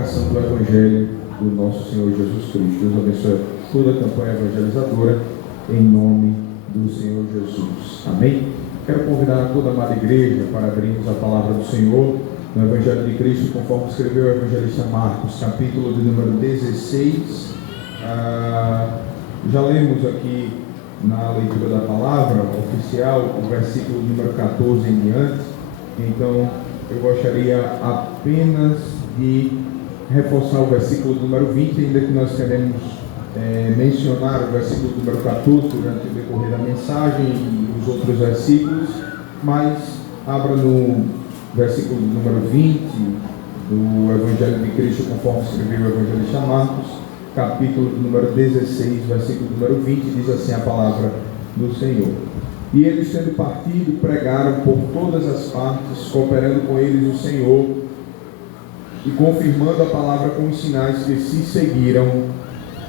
pregação do Evangelho do nosso Senhor Jesus Cristo. Deus abençoe toda a campanha evangelizadora, em nome do Senhor Jesus. Amém? Quero convidar toda a amada igreja para abrirmos a palavra do Senhor no Evangelho de Cristo, conforme escreveu o evangelista Marcos, capítulo de número 16. Já lemos aqui na leitura da palavra oficial o versículo número 14 em diante. Então eu gostaria apenas de reforçar o versículo número 20, ainda que nós queremos mencionar o versículo número 14 durante o decorrer da mensagem e os outros versículos, mas abra no versículo número 20 do Evangelho de Cristo, conforme escreveu o evangelista Marcos, capítulo número 16, versículo número 20, diz assim a palavra do Senhor. E eles, tendo partido, pregaram por todas as partes, cooperando com eles o Senhor e confirmando a palavra com os sinais que se seguiram.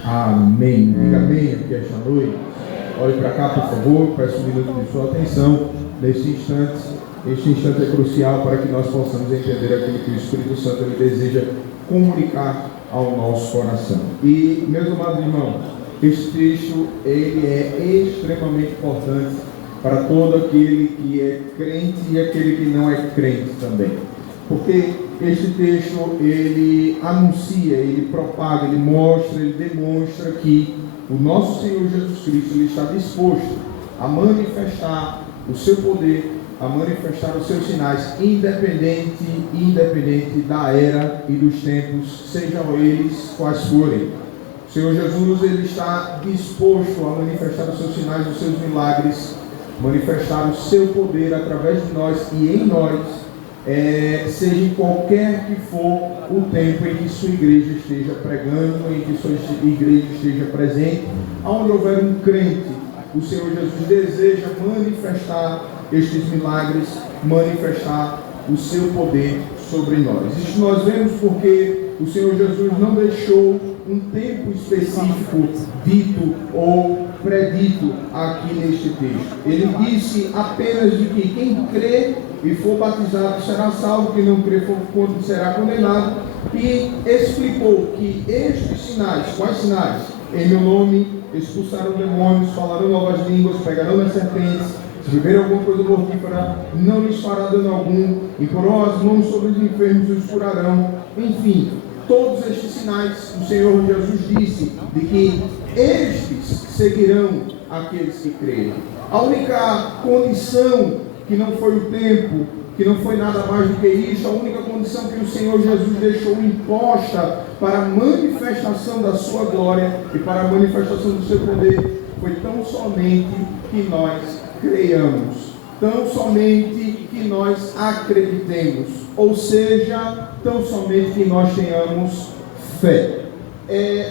Amém. Diga amém aqui esta noite. Olhe para cá, por favor, peço um minuto de sua atenção neste instante. Este instante é crucial para que nós possamos entender aquilo que o Espírito Santo ele deseja comunicar ao nosso coração. E, meus amados irmãos, este texto ele é extremamente importante para todo aquele que é crente e aquele que não é crente também. Porque este texto ele anuncia, ele propaga, ele mostra, ele demonstra que o nosso Senhor Jesus Cristo ele está disposto a manifestar o seu poder, a manifestar os seus sinais, independente da era e dos tempos, sejam eles quais forem. O Senhor Jesus ele está disposto a manifestar os seus sinais, os seus milagres, manifestar o seu poder através de nós e em nós, seja em qualquer que for o tempo em que sua igreja esteja pregando, em que sua igreja esteja presente, aonde houver um crente, o Senhor Jesus deseja manifestar estes milagres, manifestar o seu poder sobre nós. Isso nós vemos porque o Senhor Jesus não deixou um tempo específico dito ou predito aqui neste texto. Ele disse apenas de que quem crê e for batizado será salvo, quem não crê será condenado, e explicou que estes sinais, quais sinais? Em meu nome expulsarão demônios, falarão novas línguas, pegarão nas serpentes, se beberem alguma coisa mortífera, não lhes fará dano algum, imporão as mãos sobre os enfermos e os curarão. Enfim, todos estes sinais, o Senhor Jesus disse de que estes seguirão aqueles que creem. A única condição que não foi o tempo, que não foi nada mais do que isso, a única condição que o Senhor Jesus deixou imposta para a manifestação da sua glória e para a manifestação do seu poder foi tão somente que nós creiamos, tão somente que nós acreditemos, ou seja, tão somente que nós tenhamos fé.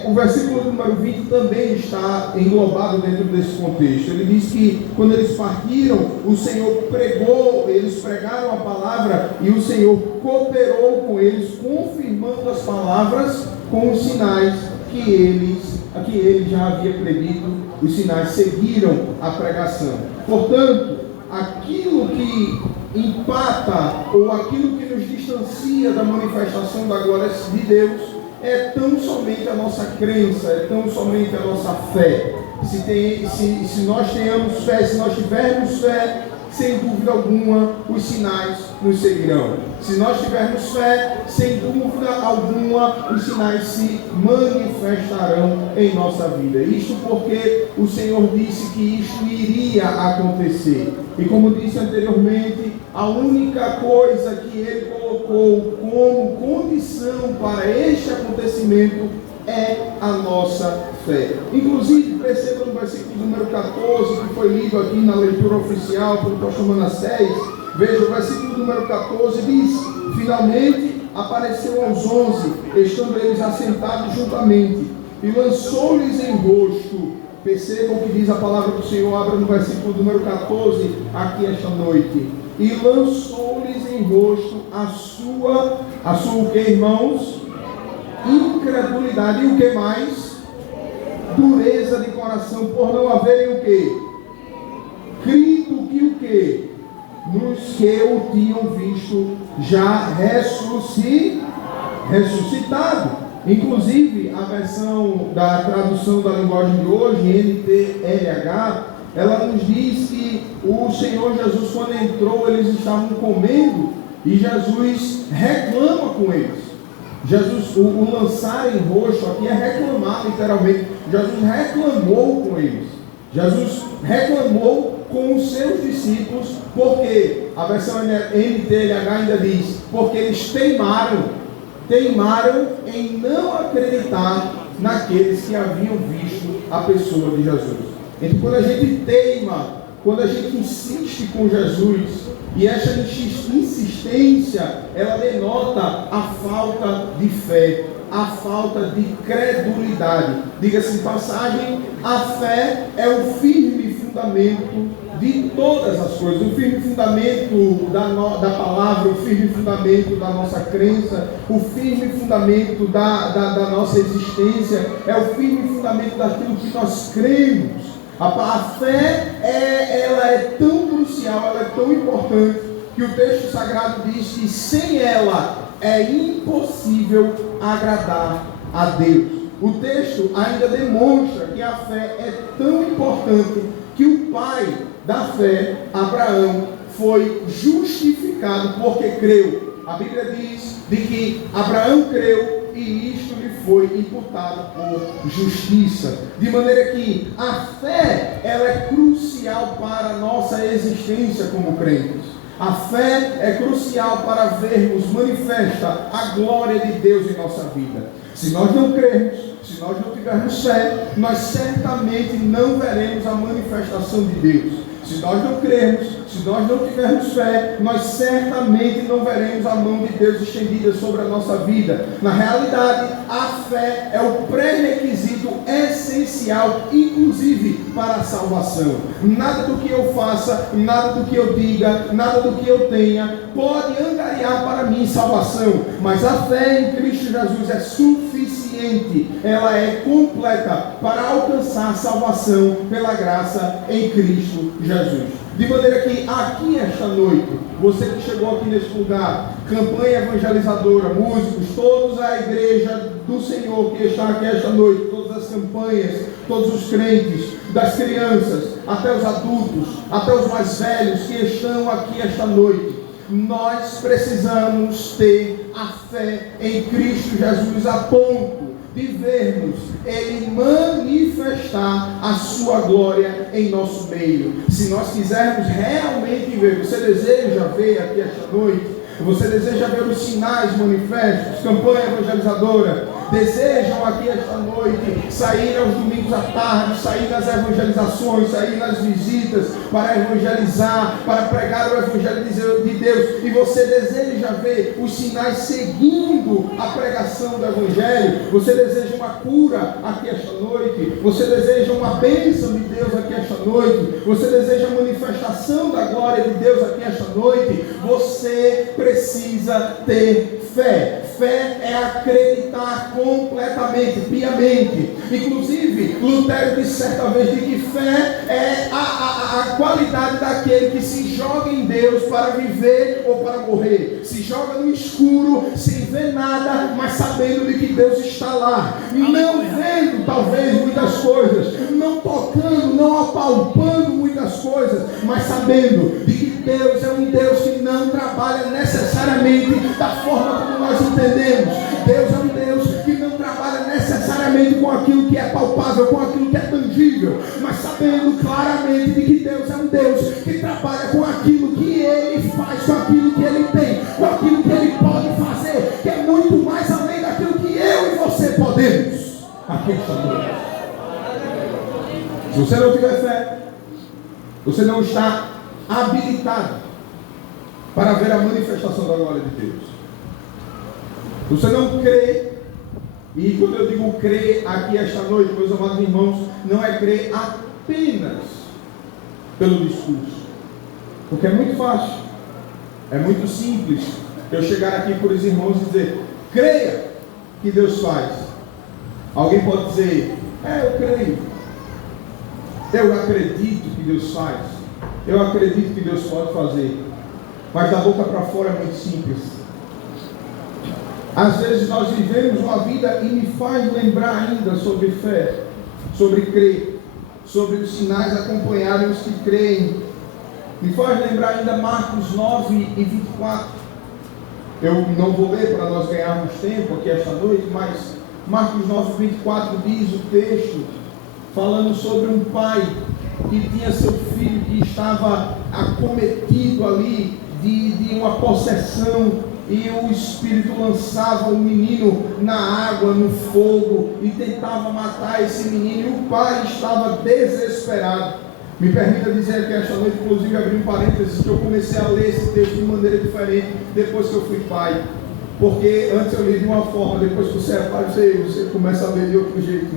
O versículo número 20 também está englobado dentro desse contexto. Ele diz que quando eles partiram, o Senhor pregou, eles pregaram a palavra e o Senhor cooperou com eles, confirmando as palavras com os sinais que ele já havia predito. Os sinais seguiram a pregação. Portanto, aquilo que empata ou aquilo que nos distancia da manifestação da glória de Deus é tão somente a nossa crença, é tão somente a nossa fé. Se nós tenhamos fé, se nós tivermos fé, sem dúvida alguma, os sinais nos seguirão. Se nós tivermos fé, sem dúvida alguma, os sinais se manifestarão em nossa vida. Isto porque o Senhor disse que isto iria acontecer. E como disse anteriormente, a única coisa que Ele colocou como condição para este acontecimento é a nossa fé. Inclusive, perceba no versículo número 14, que foi lido aqui na leitura oficial pelo pastor Manassés. Veja, o versículo número 14 diz: finalmente apareceu aos 11, estando eles assentados juntamente, e lançou-lhes em rosto. Percebam o que diz a palavra do Senhor, abra no versículo número 14, aqui esta noite. E lançou-lhes em rosto a sua o que, irmãos? Incredulidade. E o que mais? Dureza de coração, por não haverem o que? Crido que o que? Nos que o tinham visto já ressuscitado. Inclusive, a versão da tradução da linguagem de hoje, NTLH, ela nos diz que o Senhor Jesus, quando entrou, eles estavam comendo e Jesus reclama com eles. Jesus, o lançar em roxo aqui é reclamar, literalmente. Jesus reclamou com eles. Jesus reclamou com os seus discípulos, porque a versão NTLH ainda diz, porque eles teimaram em não acreditar naqueles que haviam visto a pessoa de Jesus. Então, quando a gente teima, quando a gente insiste com Jesus, e essa insistência, ela denota a falta de fé, a falta de credulidade. Diga-se de passagem, a fé é o firme fundamento de todas as coisas, o firme fundamento da palavra, o firme fundamento da nossa crença, o firme fundamento da nossa existência, é o firme fundamento daquilo que nós cremos. A fé, ela é tão crucial, ela é tão importante, que o texto sagrado diz que sem ela é impossível agradar a Deus. O texto ainda demonstra que a fé é tão importante que o pai da fé, Abraão, foi justificado porque creu. A Bíblia diz de que Abraão creu e isto lhe foi imputado por justiça. De maneira que a fé, ela é crucial para a nossa existência como crentes. A fé é crucial para vermos manifesta a glória de Deus em nossa vida. Se nós não crermos, se nós não tivermos fé, nós certamente não veremos a manifestação de Deus. Se nós não crermos, se nós não tivermos fé, nós certamente não veremos a mão de Deus estendida sobre a nossa vida. Na realidade, a fé é o pré-requisito essencial, inclusive para a salvação. Nada do que eu faça, nada do que eu diga, nada do que eu tenha, pode angariar para mim salvação. Mas a fé em Cristo Jesus é suficiente, ela é completa para alcançar a salvação pela graça em Cristo Jesus. De maneira que aqui esta noite, você que chegou aqui neste lugar, campanha evangelizadora, músicos, todos a igreja do Senhor que está aqui esta noite, todas as campanhas, todos os crentes, das crianças, até os adultos, até os mais velhos que estão aqui esta noite, nós precisamos ter a fé em Cristo Jesus a ponto de vermos Ele manifestar a sua glória em nosso meio. Se nós quisermos realmente ver, você deseja ver aqui esta noite, você deseja ver os sinais manifestos, campanha evangelizadora, desejam aqui esta noite sair aos domingos à tarde, sair nas evangelizações, sair nas visitas para evangelizar, para pregar o evangelho de Deus, e você deseja ver os sinais seguindo a pregação do evangelho, você deseja uma cura aqui esta noite, você deseja uma bênção de Deus aqui esta noite, você deseja a manifestação da glória de Deus aqui esta noite, você precisa ter fé. Fé é acreditar completamente, piamente. Inclusive, Lutero disse certa vez de que fé é a qualidade daquele que se joga em Deus para viver ou para morrer. Se joga no escuro, sem ver nada, mas sabendo de que Deus está lá. Não vendo, talvez, muitas coisas. Não tocando, não apalpando muitas coisas, mas sabendo de que Deus é um Deus que não trabalha necessariamente da forma como nós entendemos. Deus é um Deus que não trabalha necessariamente com aquilo que é palpável, com aquilo que é tangível, mas sabendo claramente de que Deus é um Deus que trabalha com aquilo que Ele faz, com aquilo que Ele tem, com aquilo que Ele pode fazer, que é muito mais além daquilo que eu e você podemos. Aqui está Deus. Se você não tiver fé, você não está habilitado para ver a manifestação da glória de Deus. Você não crê, e quando eu digo crer aqui esta noite, meus amados irmãos, não é crer apenas pelo discurso, porque é muito fácil, é muito simples eu chegar aqui por os irmãos e dizer, creia que Deus faz. Alguém pode dizer, eu creio, eu acredito que Deus faz, eu acredito que Deus pode fazer, mas da boca para fora é muito simples. Às vezes nós vivemos uma vida e me faz lembrar ainda sobre fé, sobre crer, sobre os sinais acompanharem os que creem. Me faz lembrar ainda Marcos 9:24. Eu não vou ler para nós ganharmos tempo aqui esta noite, mas Marcos 9:24 diz o texto, falando sobre um pai que tinha seu filho que estava acometido ali de uma possessão, e o Espírito lançava o menino na água, no fogo, e tentava matar esse menino, e o pai estava desesperado. Me permita dizer que esta noite, inclusive, abri um parênteses, que eu comecei a ler esse texto de maneira diferente depois que eu fui pai. Porque antes eu li de uma forma, depois que você é pai, você começa a ler de outro jeito.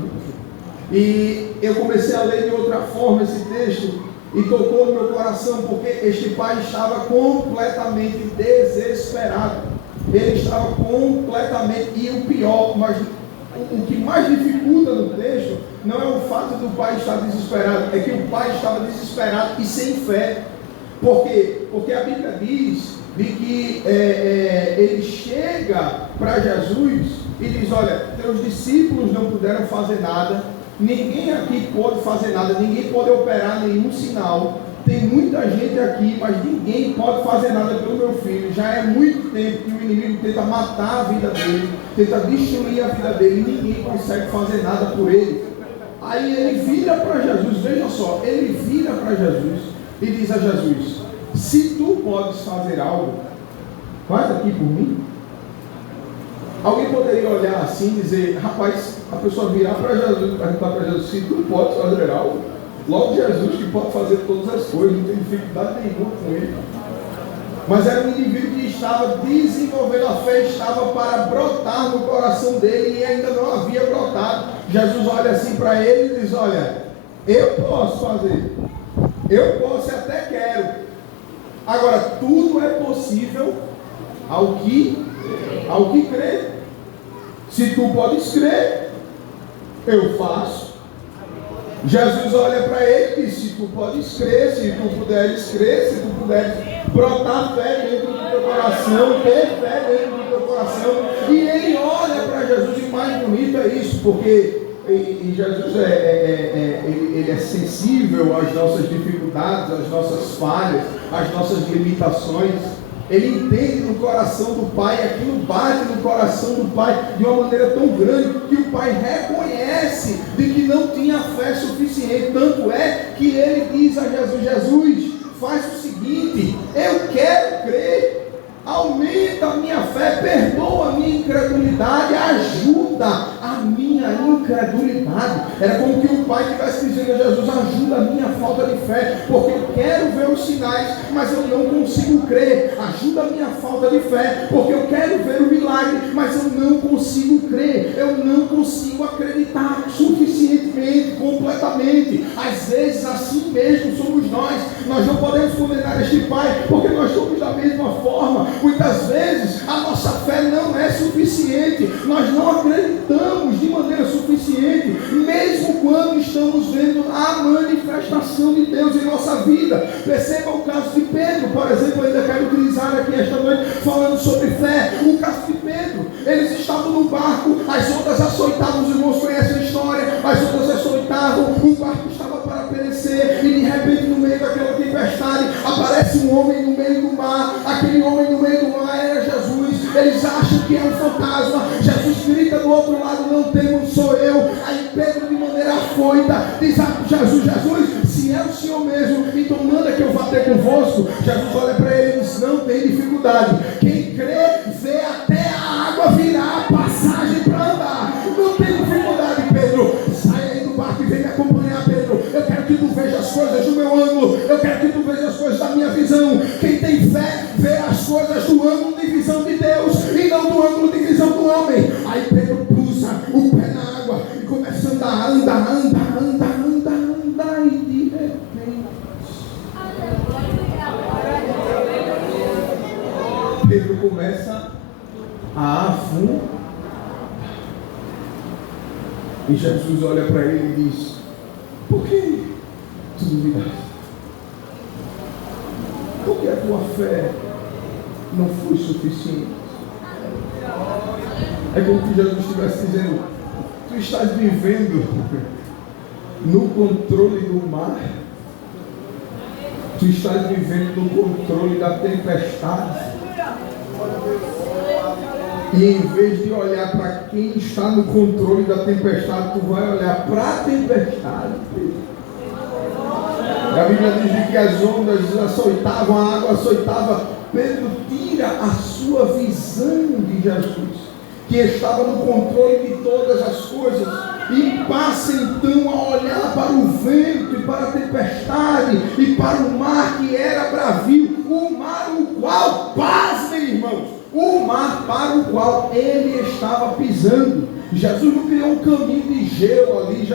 E eu comecei a ler de outra forma esse texto, e tocou no meu coração, porque este pai estava completamente desesperado. Ele estava completamente, e o pior, mas o que mais dificulta no texto, não é o fato do pai estar desesperado, é que o pai estava desesperado e sem fé. Por quê? Porque a Bíblia diz de que ele chega para Jesus e diz: olha, teus discípulos não puderam fazer nada, ninguém aqui pode fazer nada, ninguém pode operar nenhum sinal, tem muita gente aqui, mas ninguém pode fazer nada pelo meu filho. Já é muito tempo que o inimigo tenta matar a vida dele, tenta destruir a vida dele, e ninguém consegue fazer nada por ele. Aí ele vira para Jesus, veja só, ele vira para Jesus e diz a Jesus: se tu podes fazer algo, faz aqui por mim. Alguém poderia olhar assim e dizer: rapaz, a pessoa virar para Jesus e perguntar para Jesus: se tu podes fazer algo, logo Jesus que pode fazer todas as coisas, não tem dificuldade nenhuma com ele. Mas era um indivíduo que estava desenvolvendo a fé, estava para brotar no coração dele e ainda não havia brotado. Jesus olha assim para ele e diz: olha, eu posso fazer, eu posso e até quero. Agora, tudo é possível ao que crê. Se tu podes crer, eu faço. Jesus olha para ele e diz: se tu podes crer, se tu puderes crer, se tu puderes brotar fé dentro do teu coração, ter fé dentro do teu coração. E ele olha para Jesus, e mais bonito é isso, porque Jesus ele é sensível às nossas dificuldades, às nossas falhas, às nossas limitações. Ele entende no coração do pai, aquilo bate no coração do pai de uma maneira tão grande que o pai reconhece de que não tinha fé suficiente. Tanto é que ele diz a Jesus: Jesus, faz o seguinte, eu quero crer, aumenta a minha fé, perdoa a minha incredulidade, ajuda a minha incredulidade. Era como que o pai estivesse dizendo a Jesus: ajuda a minha falta de fé, porque eu quero ver os sinais, mas eu não consigo crer. Ajuda a minha falta de fé, porque eu quero ver o milagre, mas eu não consigo crer, eu não consigo acreditar suficientemente, completamente. Às vezes assim mesmo somos nós não podemos condenar este pai, porque nós somos da mesma forma. Muitas vezes a nossa fé não é suficiente, nós não acreditamos de maneira suficiente, mesmo quando estamos vendo a manifestação de Deus em nossa vida. Perceba o caso de Pedro, por exemplo. Eu ainda quero utilizar aqui esta noite falando sobre fé. O caso de Pedro, eles estavam no barco, as ondas açoitavam, os irmãos conhecem a história, as ondas açoitavam, o barco estava para perecer, e de repente no meio daquela tempestade aparece um homem no meio do mar. Aquele homem no meio do mar era Jesus. Eles acham que é um fantasma. Jesus grita do outro lado: não temam, sou eu. Aí Pedro, de maneira afoita, diz a Jesus: Jesus, se é o Senhor mesmo, então manda que eu vá ter convosco. Jesus olha para ele e diz: não tem dificuldade, quem crê vê até a água virar passagem para andar. Não tem dificuldade, Pedro. Sai aí do barco e vem me acompanhar, Pedro. Eu quero que tu veja as coisas do meu ângulo, eu quero que tu veja as coisas da minha visão. Quem tem fé vê as coisas do ângulo de visão de Deus e não do ângulo de visão do homem. Aí Pedro cruza o pé na água e começa a andar, e de repente Pedro começa a afundar. E Jesus olha para ele e diz: por que tu duvidaste? Por que a tua fé não foi suficiente? É como que Jesus estivesse dizendo: tu estás vivendo no controle do mar, tu estás vivendo no controle da tempestade, e em vez de olhar para quem está no controle da tempestade, tu vai olhar para a tempestade. A Bíblia diz que as ondas açoitavam, a água açoitava. Pedro tira a sua visão de Jesus, que estava no controle de todas as coisas, e passa então a olhar para o vento e para a tempestade e para o mar que era bravio, o mar o qual, pasmem irmãos, o mar para o qual ele estava pisando. Jesus não criou um caminho de gelo ali,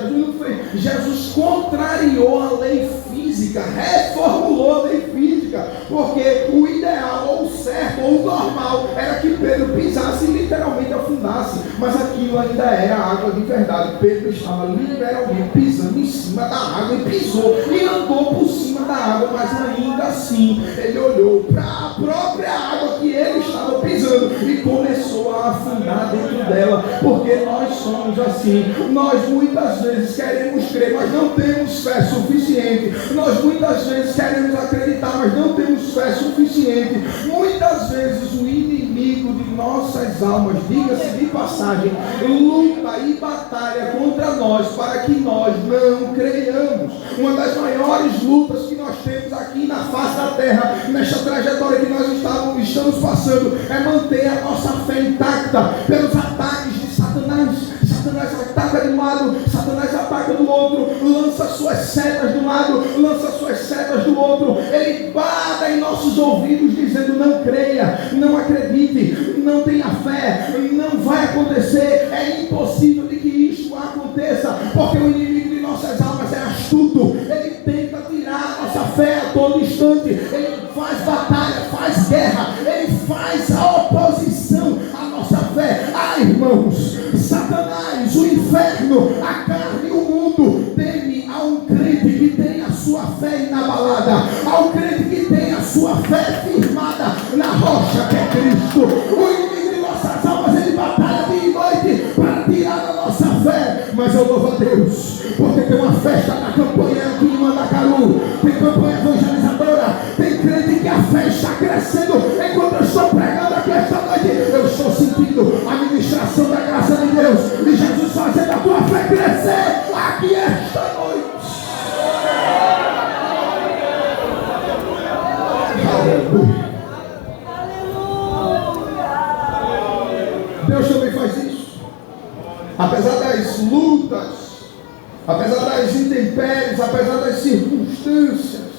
Jesus contrariou a lei física, reformulou a lei física, porque o ideal, ou o certo, ou o normal, era que Pedro pisasse e literalmente afundasse, mas aquilo ainda era água de verdade. Pedro estava literalmente pisando em cima da água, e pisou, e andou por cima da água, mas ainda assim, ele olhou para a própria água que ele estava pisando, e começou a afundar dentro dela, porque nós somos assim. Nós muitas vezes queremos crer, mas não temos fé suficiente. Nós muitas vezes queremos acreditar, mas não temos fé suficiente. Muitas vezes o inimigo de nossas almas, diga-se de passagem, luta e batalha contra nós para que nós não creiamos. Uma das maiores lutas que nós temos aqui na face da terra, nesta trajetória que nós estamos passando, é manter a nossa fé intacta pelos ataques de Satanás. Satanás ataca de um lado, Satanás ataca do outro, lança suas setas de um lado, lança suas setas do outro. Ele bata em nossos ouvidos dizendo: não creia, não acredite, não tenha fé, não vai acontecer, é impossível de que isto aconteça, porque o inimigo de nossas almas é astuto. Ele tenta tirar a nossa fé a todo instante, ele faz batalha, faz guerra, ele faz a oposição à nossa fé. Irmãos, Satanás, o inferno, a carne e o mundo teme a um crente que tem a sua fé inabalada, a um crente que tem a sua fé firmada na rocha que é Cristo. O inimigo de nossas almas, ele batalha dia e noite para tirar a nossa fé, mas eu louvo a Deus, porque tem uma festa na campanha aqui em Mandacaru, tem campanha evangelizadora, tem crente que a fé está crescendo. Enquanto eu estou pregando aqui esta noite, eu estou sentindo a ministração da graça de Deus, e Jesus fazendo a tua fé crescer aqui esta noite. Aleluia. Deus também faz isso. Apesar das lutas, apesar das intempéries, apesar das circunstâncias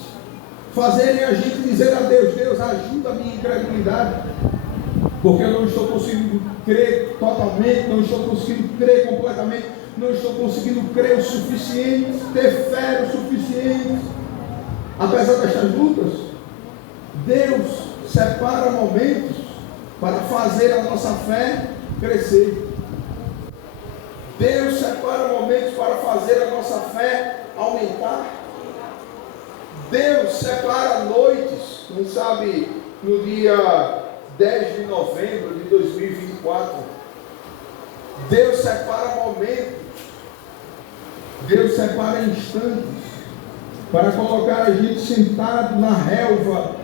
fazerem a gente dizer a Deus: Deus, ajuda a minha incredulidade, porque eu não estou conseguindo crer totalmente, não estou conseguindo crer completamente, não estou conseguindo crer o suficiente, ter fé o suficiente. Apesar destas lutas, Deus separa momentos para fazer a nossa fé crescer. Deus separa momentos para fazer a nossa fé aumentar. Deus separa noites, quem sabe no dia 10 de novembro de 2024. Deus separa momentos, Deus separa instantes para colocar a gente sentado na relva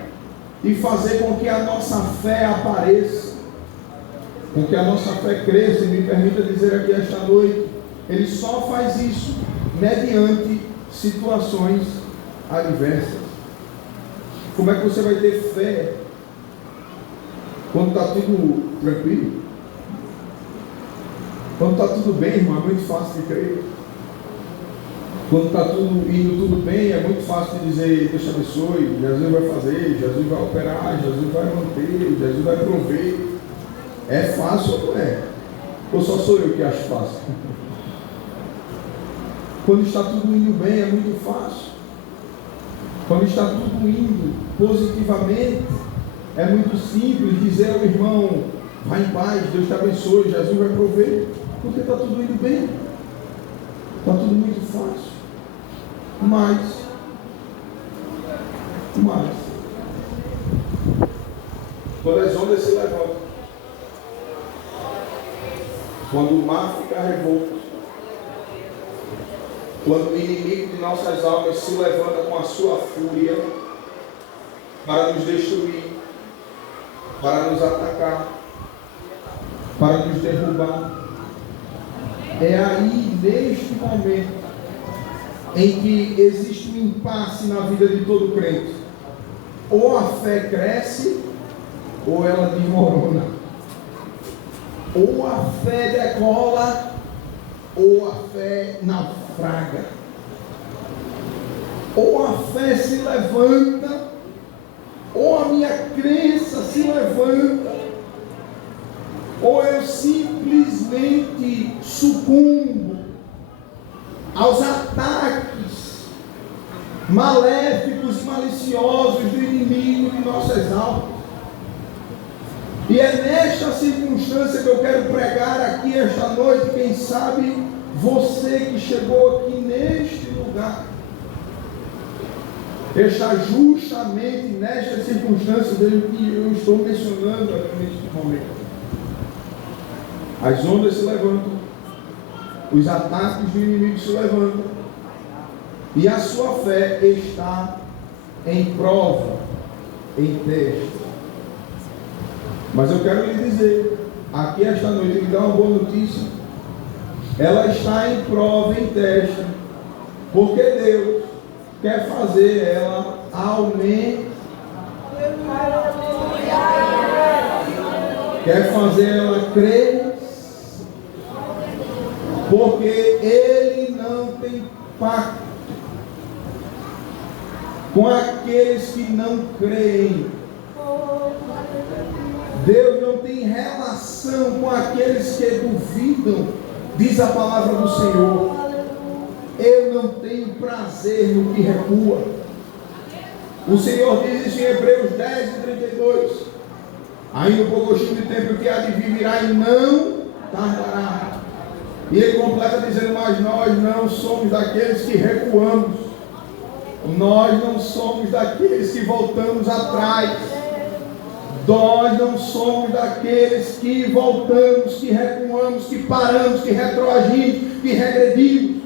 e fazer com que a nossa fé apareça, com que a nossa fé cresça. E me permita dizer aqui esta noite, Ele só faz isso mediante situações adversas. Como é que você vai ter fé quando está tudo tranquilo? Quando está tudo bem, irmão, é muito fácil de crer. Quando está tudo indo tudo bem, é muito fácil de dizer: Deus te abençoe, Jesus vai fazer, Jesus vai operar, Jesus vai manter, Jesus vai prover. É fácil ou não é? Ou só sou eu que acho fácil? Quando está tudo indo bem, é muito fácil. Quando está tudo indo positivamente, é muito simples dizer ao irmão: vai em paz, Deus te abençoe, Jesus vai prover, porque está tudo indo bem, está tudo muito fácil. Mas quando as ondas se levantam, Quando o mar fica revolto, quando o inimigo de nossas almas se levanta com a sua fúria para nos destruir, para nos atacar, para nos derrubar, é aí, neste momento, em que existe um impasse na vida de todo crente. Ou a fé cresce, ou ela desmorona. Ou a fé decola, ou a fé naufraga. Ou a fé se levanta, ou a minha crença se levanta, ou eu simplesmente sucumbo aos ataques maléficos e maliciosos do inimigo de nossas almas. E é nesta circunstância que eu quero pregar aqui esta noite. Quem sabe você que chegou aqui neste lugar está justamente nesta circunstância que eu estou mencionando aqui neste momento. As ondas se levantam, os ataques do inimigo se levantam, e a sua fé está em prova, em teste. Mas eu quero lhe dizer, aqui esta noite, lhe dar uma boa notícia. Ela está em prova, em teste, porque Deus quer fazer ela aumentar. Quer fazer ela crer, porque Ele não tem pacto com aqueles que não creem. Deus não tem relação com aqueles que duvidam, diz a palavra do Senhor. Eu não tenho prazer no que recua. O Senhor diz isso em Hebreus 10:32. Ainda um pouquinho de tempo que há de vir virá e não tardará. E ele completa dizendo, mas nós não somos daqueles que recuamos. Nós não somos daqueles que voltamos atrás. Nós não somos daqueles que voltamos, que recuamos, que paramos, que retroagimos, que regredimos.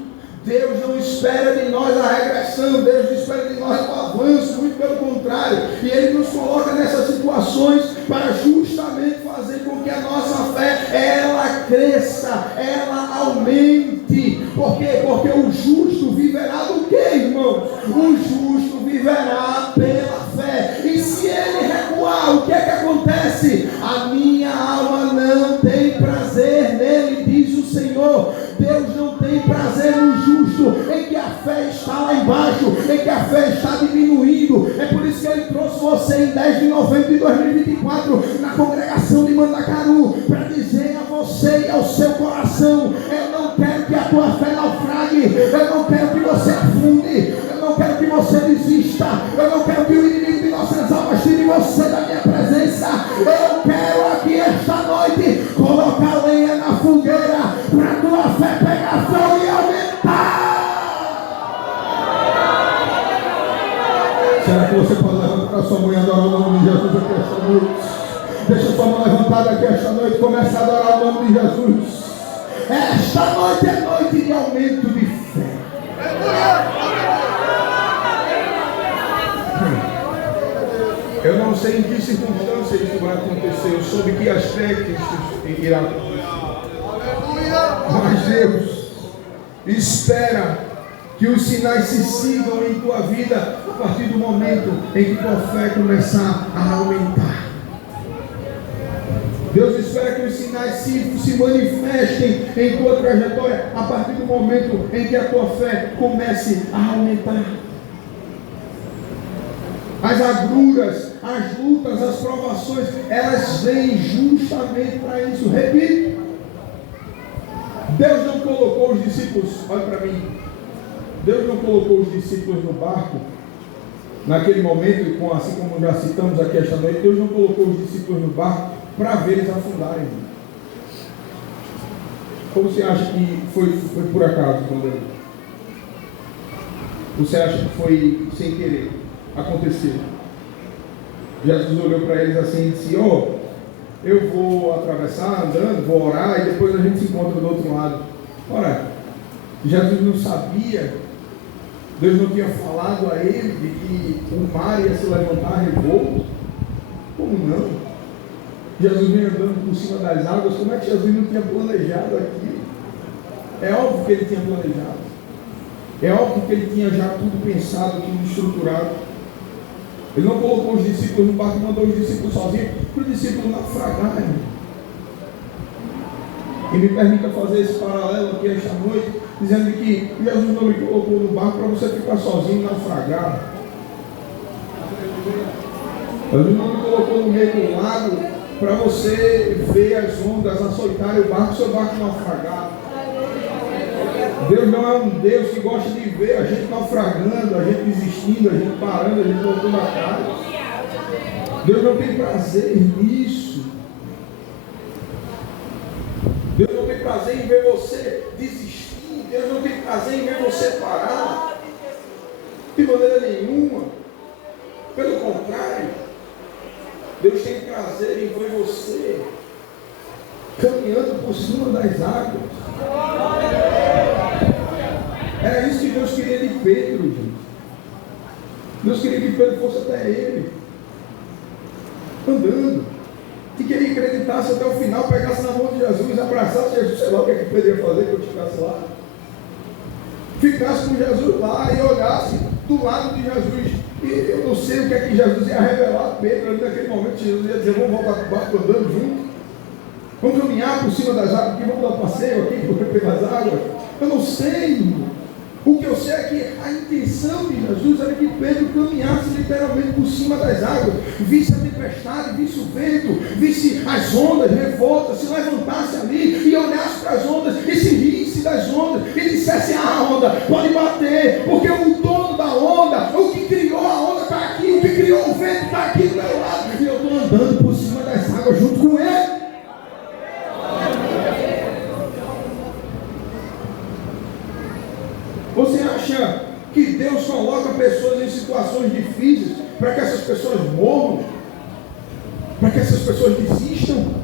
Deus não espera de nós a regressão, Deus não espera de nós o avanço, muito pelo contrário. E Ele nos coloca nessas situações para justamente fazer com que a nossa fé, ela cresça, ela aumente. Por quê? Porque o justo viverá do quê, irmãos? O justo viverá pela fé. E se ele recuar, o que é que acontece? A minha alma não tem prazer nele, diz o Senhor. Deus não tem prazer no justo, em que a fé está lá embaixo, em que a fé está diminuindo. É por isso que Ele trouxe você em 10 de novembro de 2024 na congregação de Mandacaru, para dizer a você e ao seu coração: eu não quero que a tua fé naufrague, eu não quero que você afunde, eu não quero que você desista, eu não quero que o inimigo de nossas almas tire você da minha presença. Eu quero aqui esta noite colocar lenha na fogueira para a tua fé pegar fogo e aumentar. Será que você pode levantar a sua mão e adorar o nome de Jesus aqui esta noite? Deixa sua mão levantada aqui esta noite, comece a adorar o nome de Jesus. Esta noite é noite de aumento de fé. Eu não sei em que circunstância isso vai acontecer, sob que aspecto isso irá acontecer. Mas Deus espera que os sinais se sigam em tua vida a partir do momento em que tua fé começar a aumentar. Deus espera que os sinais se manifestem em tua trajetória a partir do momento em que a tua fé comece a aumentar. As agruras, as lutas, as provações, elas vêm justamente para isso. Repito, Deus não colocou os discípulos, olha para mim, Deus não colocou os discípulos no barco naquele momento, assim como já citamos aqui esta noite. Deus não colocou os discípulos no barco para ver eles afundarem. Como você acha que foi por acaso, quando você acha que foi sem querer acontecer? Jesus olhou para eles assim e disse: eu vou atravessar andando, vou orar e depois a gente se encontra do outro lado. Ora, Jesus não sabia, Deus não tinha falado a ele de que o mar ia se levantar revolto? Como não? Jesus vinha andando por cima das águas, como é que Jesus não tinha planejado aquilo? É óbvio que ele tinha planejado. É óbvio que ele tinha já tudo pensado, tudo estruturado. Ele não colocou os discípulos no barco, mandou os discípulos sozinhos, para os discípulos naufragarem. E me permita fazer esse paralelo aqui esta noite, dizendo que Jesus não me colocou no barco para você ficar sozinho e naufragar. Jesus não me colocou no meio do lago para você ver as ondas açoitarem o barco, seu barco naufragar. Deus não é um Deus que gosta de ver a gente naufragando, a gente desistindo, a gente parando, a gente voltando atrás. Deus não tem prazer nisso. Deus não tem prazer em ver você desistir. Deus não tem prazer em ver você parar. De maneira nenhuma. Pelo contrário, Deus tem prazer em ver você caminhando por cima das águas. Era isso que Deus queria de Pedro, gente. Deus queria que Pedro fosse até ele, andando, e que ele acreditasse até o final, pegasse na mão de Jesus, abraçasse Jesus, sei lá o que é que Pedro ia fazer que eu ficasse lá, ficasse com Jesus lá e olhasse do lado de Jesus. E eu não sei o que é que Jesus ia revelar a Pedro ali naquele momento. Jesus ia dizer: vamos voltar para o barco andando junto, vamos caminhar por cima das águas aqui, vamos dar um passeio aqui pelas águas. Eu não sei. O que eu sei é que a intenção de Jesus era que Pedro caminhasse literalmente por cima das águas, visse a tempestade, visse o vento, visse as ondas revoltas, se levantasse ali e olhasse para as ondas e se risse das ondas e dissesse: a onda pode bater, porque o dono da onda, o que criou a onda está aqui, o que criou o vento está aqui do meu lado, e eu estou andando por cima das águas junto com ele. Você acha que Deus coloca pessoas em situações difíceis para que essas pessoas morram? Para que essas pessoas desistam?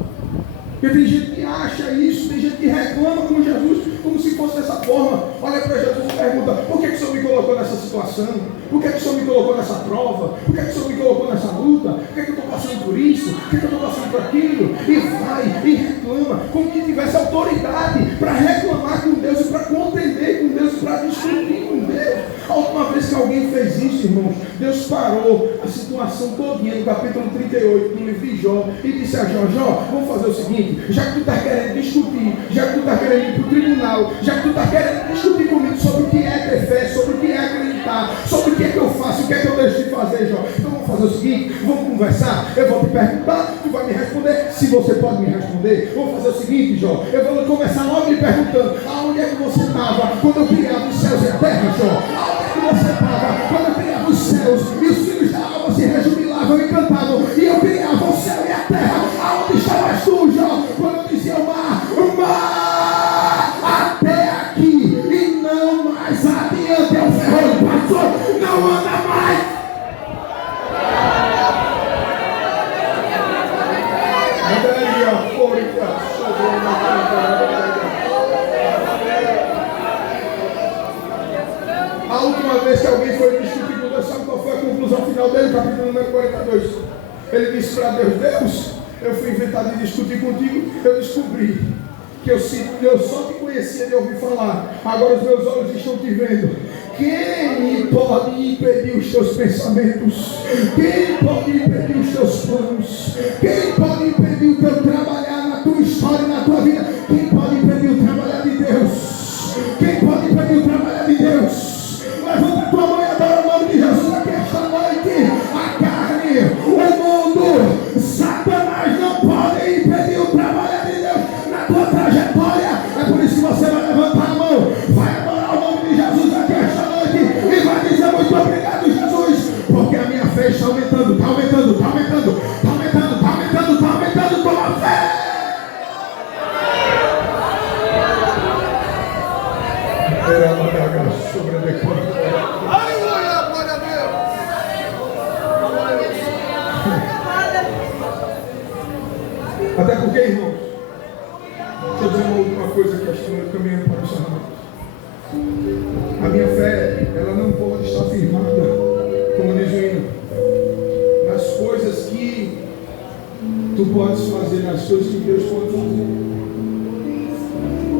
Porque tem gente que acha isso, tem gente que reclama com Jesus como se fosse dessa forma. Olha para Jesus e pergunta: por que o Senhor me colocou nessa situação? Por que o Senhor me colocou nessa prova? Por que o Senhor me colocou nessa luta? Por que eu estou passando por isso? Por que eu estou passando por aquilo? E vai e reclama, como que tivesse autoridade para reclamar com Deus e para contender com Deus e para discutir com Deus. A última vez que alguém fez isso, irmãos, Deus parou a situação todinha no capítulo 38 do livro de Jó e disse a Jó: Jó, vamos fazer o seguinte, já que tu está querendo discutir, já que tu está querendo ir para o tribunal, já que tu está querendo discutir comigo sobre o que é ter fé, sobre o que é acreditar, sobre o que é que eu faço, o que é que eu deixo de fazer, Jó. Então vamos fazer o seguinte, vamos conversar, eu vou te perguntar, tu vai me responder, se você pode me responder. Vamos fazer o seguinte, Jó, eu vou começar logo lhe perguntando: aonde é que você estava quando eu criava os céus e a terra, Jó? Aonde é que você estava quando eu criava os céus e os filhos da alma se rejubilavam e cantavam, e eu criava o céu e a terra? Aonde estavas tu, Jó, quando eu dizia o mar até aqui e não mais adiante? É o ferro passou, não anda mais. A última vez que alguém foi discutir com Deus, sabe qual foi a conclusão final dele? Capítulo número 42. Ele disse para Deus: Deus, eu fui inventado de discutir contigo, eu descobri que eu só te conhecia de ouvir falar, agora os meus olhos estão te vendo. Quem pode impedir os teus pensamentos? Quem pode impedir os teus planos? Quem pode impedir o teu trabalhar na tua história e na tua vida? Quem pode impedir o trabalhar de Deus? Quem pode impedir o trabalhar de Deus? Levanta a tua mão e adora o nome de Jesus aqui esta noite. A carne, o mundo, Satanás não pode impedir o trabalhar de Deus na tua trajetória. É por isso que você vai levantar a mão, vai adorar o nome de Jesus aqui esta noite e vai dizer: muito obrigado, Jesus, porque a minha fé está aumentando, está aumentando, está aumentando, está aumentando, está aumentando, está aumentando, tua fé. Até porque, irmãos, deixa eu dizer uma última coisa que esta noite caminhando para o encerramento. A minha fé, ela não pode estar firmada, como diz o hino, nas coisas que tu podes fazer, nas coisas que Deus pode fazer.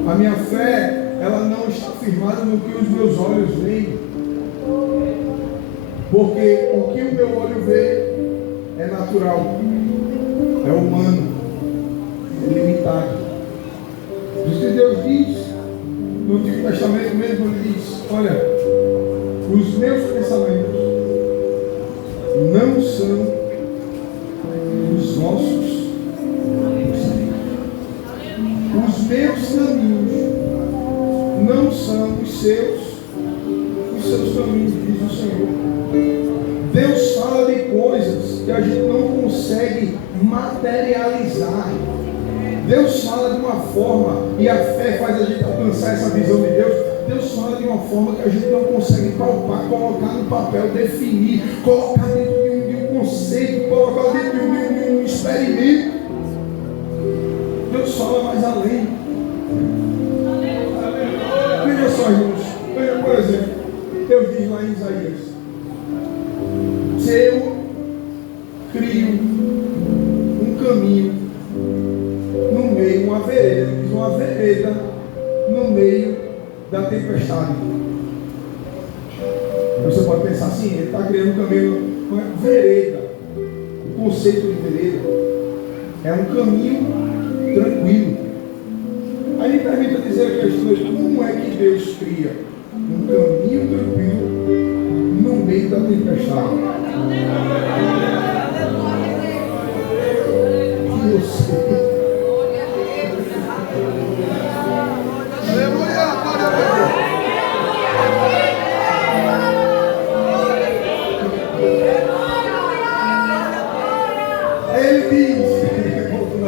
A minha fé, ela não está firmada no que os meus olhos veem. Porque o que o meu olho vê é natural, é humano, é limitado. Por isso que Deus diz, no Antigo Testamento mesmo, Ele diz: olha, os meus pensamentos não são os vossos pensamentos. Os meus caminhos não são os seus caminhos, diz o Senhor. Deus fala de coisas que a gente não consegue materializar. Deus fala de uma forma, e a fé faz a gente alcançar essa visão de Deus. Deus fala de uma forma que a gente não consegue palpar, colocar no papel, definir, colocar dentro de um conceito, colocar dentro de um experimento. Deus fala mais além. Veja só, irmãos. Veja, por exemplo, Deus diz lá em Isaías: se eu crio um caminho no meio, uma vereda no meio da tempestade. Você pode pensar assim: ele está criando um caminho, uma vereda. O conceito de vereda é um caminho tranquilo. Aí me permita dizer aqui esta noite: como é que Deus cria um caminho tranquilo no meio da tempestade? Eu sei. Ele diz, voltando à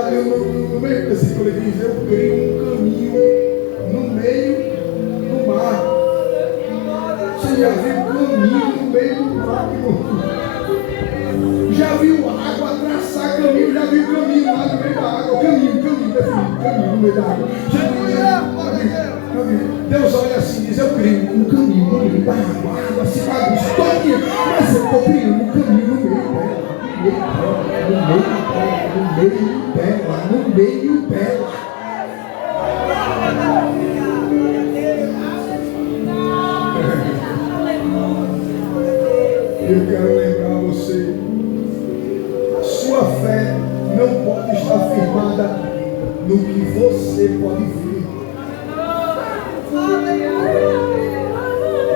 pergunta, no meio do versículo ele diz: eu crio um caminho no meio do mar. Você já viu caminho no meio do mar? Já viu água traçar caminho? Já viu caminho lá no meio da água? Caminho no meio da água. Já viu? Deus olha assim e diz: eu crio um caminho no meio da água. A água se bagunça todinha, mas eu estou criando um caminho no meio dela. No meio dela. Eu quero lembrar você: a sua fé não pode estar firmada no que você pode ver.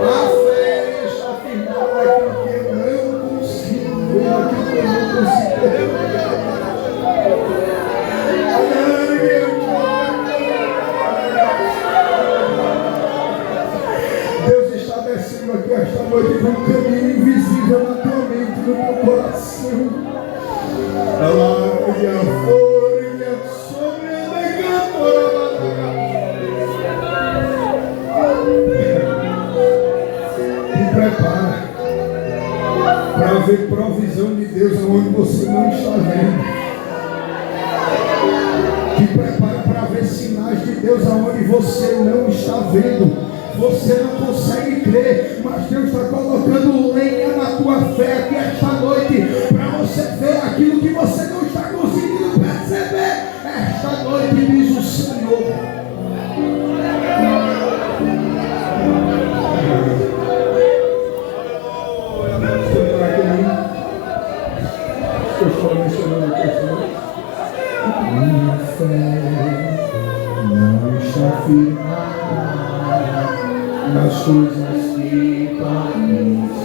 A fé está firmada naquilo que eu não consigo ver, naquilo que eu não consigo ver. Deus está descendo aqui esta noite com um caminho invisível na tua mente, no teu coração. Te prepara para ver provisão de Deus onde você não está vendo. Te prepara para ver sinais de Deus aonde você não está vendo. Você não consegue crer, mas Deus está colocando lenha na tua fé aqui esta noite, para você ver aquilo que você não está conseguindo perceber. Esta noite diz o Senhor. Eu estou mencionando aqui esta noite. Minha fé não está firmada nas coisas que parecem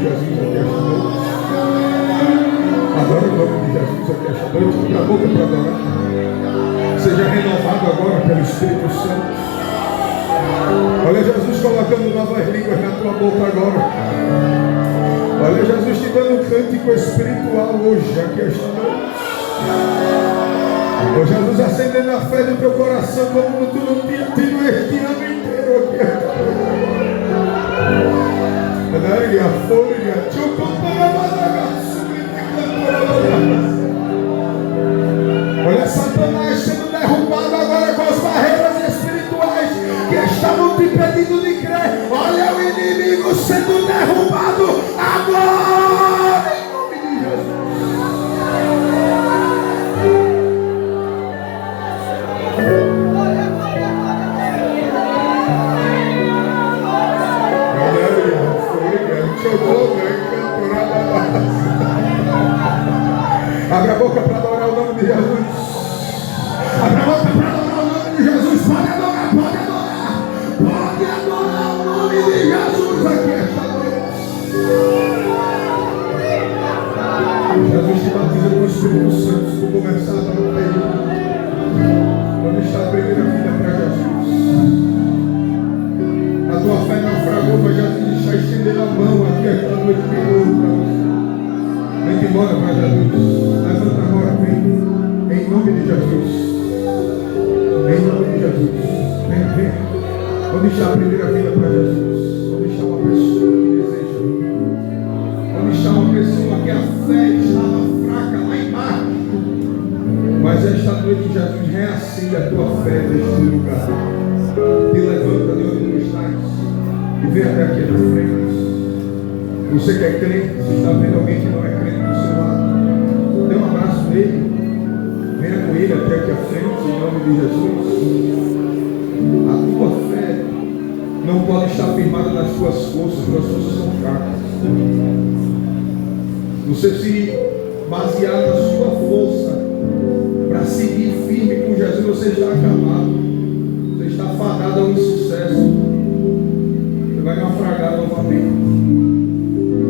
de Jesus aqui esta noite. Adora o nome de Jesus aqui esta noite. Abra a boca para adorar. Seja renovado agora pelo Espírito Santo. Olha Jesus colocando novas línguas na tua boca agora. Olha Jesus te dando um cântico espiritual hoje, aqui esta noite. Olha Jesus acendendo a fé no teu coração como tu não tinha tido este ano inteiro aqui esta noite. Olha Satanás sendo derrubado agora com as barreiras espirituais que estavam te impedindo de crer. Olha o inimigo sendo derrubado agora em nome de Jesus. Abra a boca para adorar o nome de Jesus. Abra a boca para adorar o nome de Jesus. Pode adorar, pode adorar. Pode adorar o nome de Jesus aqui esta noite. Jesus te batiza com o Espírito Santo. Se tu começar a adorar Ele, quando está a primeira vida para Jesus, a tua fé naufragou, mas Jesus está estendendo a mão aqui esta noite de novo para você. Vem embora para Jesus. Levanta agora, vem. Em nome de Jesus. Em nome de Jesus. Vem, vem. Onde está a primeira vida para Jesus? Onde está uma pessoa que deseja? Onde está uma pessoa que a fé estava fraca lá embaixo? Mas esta noite Jesus reacende a tua fé neste lugar. Te levanta de onde tu estás e vem até aqui na frente. Você que é crente, se está vendo alguém que não é crente do seu lado, dê um abraço nele, venha com ele até aqui à frente, em nome de Jesus. A tua fé não pode estar firmada nas tuas forças são fracas. Você se basear na sua força para seguir firme com Jesus, você está acabado, você está fadado ao insucesso, você vai naufragar novamente.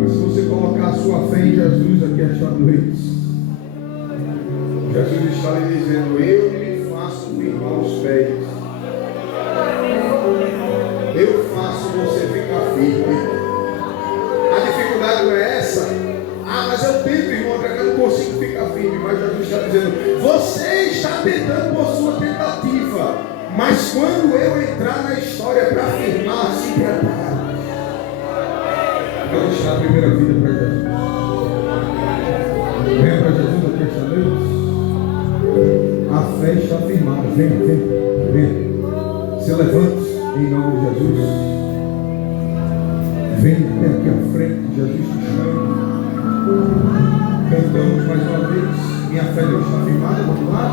Mas se você colocar a sua fé em Jesus aqui esta noite, Jesus está lhe dizendo: eu lhe faço firmar os pés, eu faço você ficar firme. A dificuldade não é essa. Ah, mas eu tento, irmão, que eu não consigo ficar firme. Mas Jesus está dizendo: você está tentando por sua tentativa, mas quando eu entrar na história para firmar, se prepara. Vamos deixar a primeira vida para Jesus. Venha para Jesus aqui esta noite. A fé está firmada. Venha, venha, venha. Se levante em nome de Jesus. Venha até aqui à frente. Jesus te chama. Cantamos mais uma vez. Minha fé não está firmada. Vamos lá.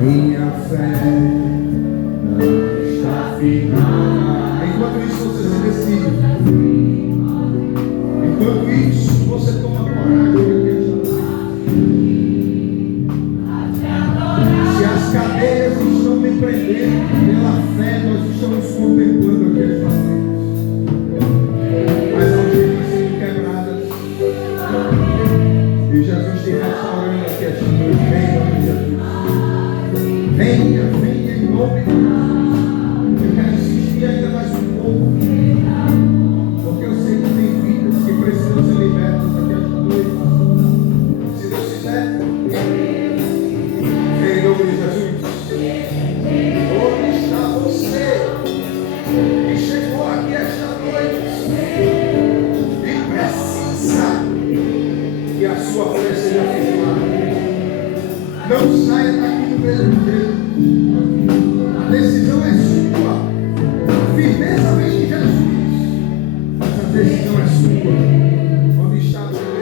Minha fé não está firmada. Enquanto isso você se decide. Enquanto isso, você toma coragem. Se as cadeias estão me prendendo, pela fé nós estamos contemplando aqui as cadeias. Mas algemas sendo quebradas. E Jesus te restaurando aqui esta noite. Vem em nome de Jesus. Venha, venha em nome de Jesus. Eu quero insistir ainda mais um pouco. Porque eu sei que tem vidas que precisam ser libertas aqui esta noite. Se Deus quiser, em nome de Jesus. Onde está você que chegou aqui esta noite e precisa que a sua fé seja firmada? Não saia daqui do mesmo jeito. A decisão é sua. A firmeza vem de Jesus. Essa decisão é sua. Onde está você?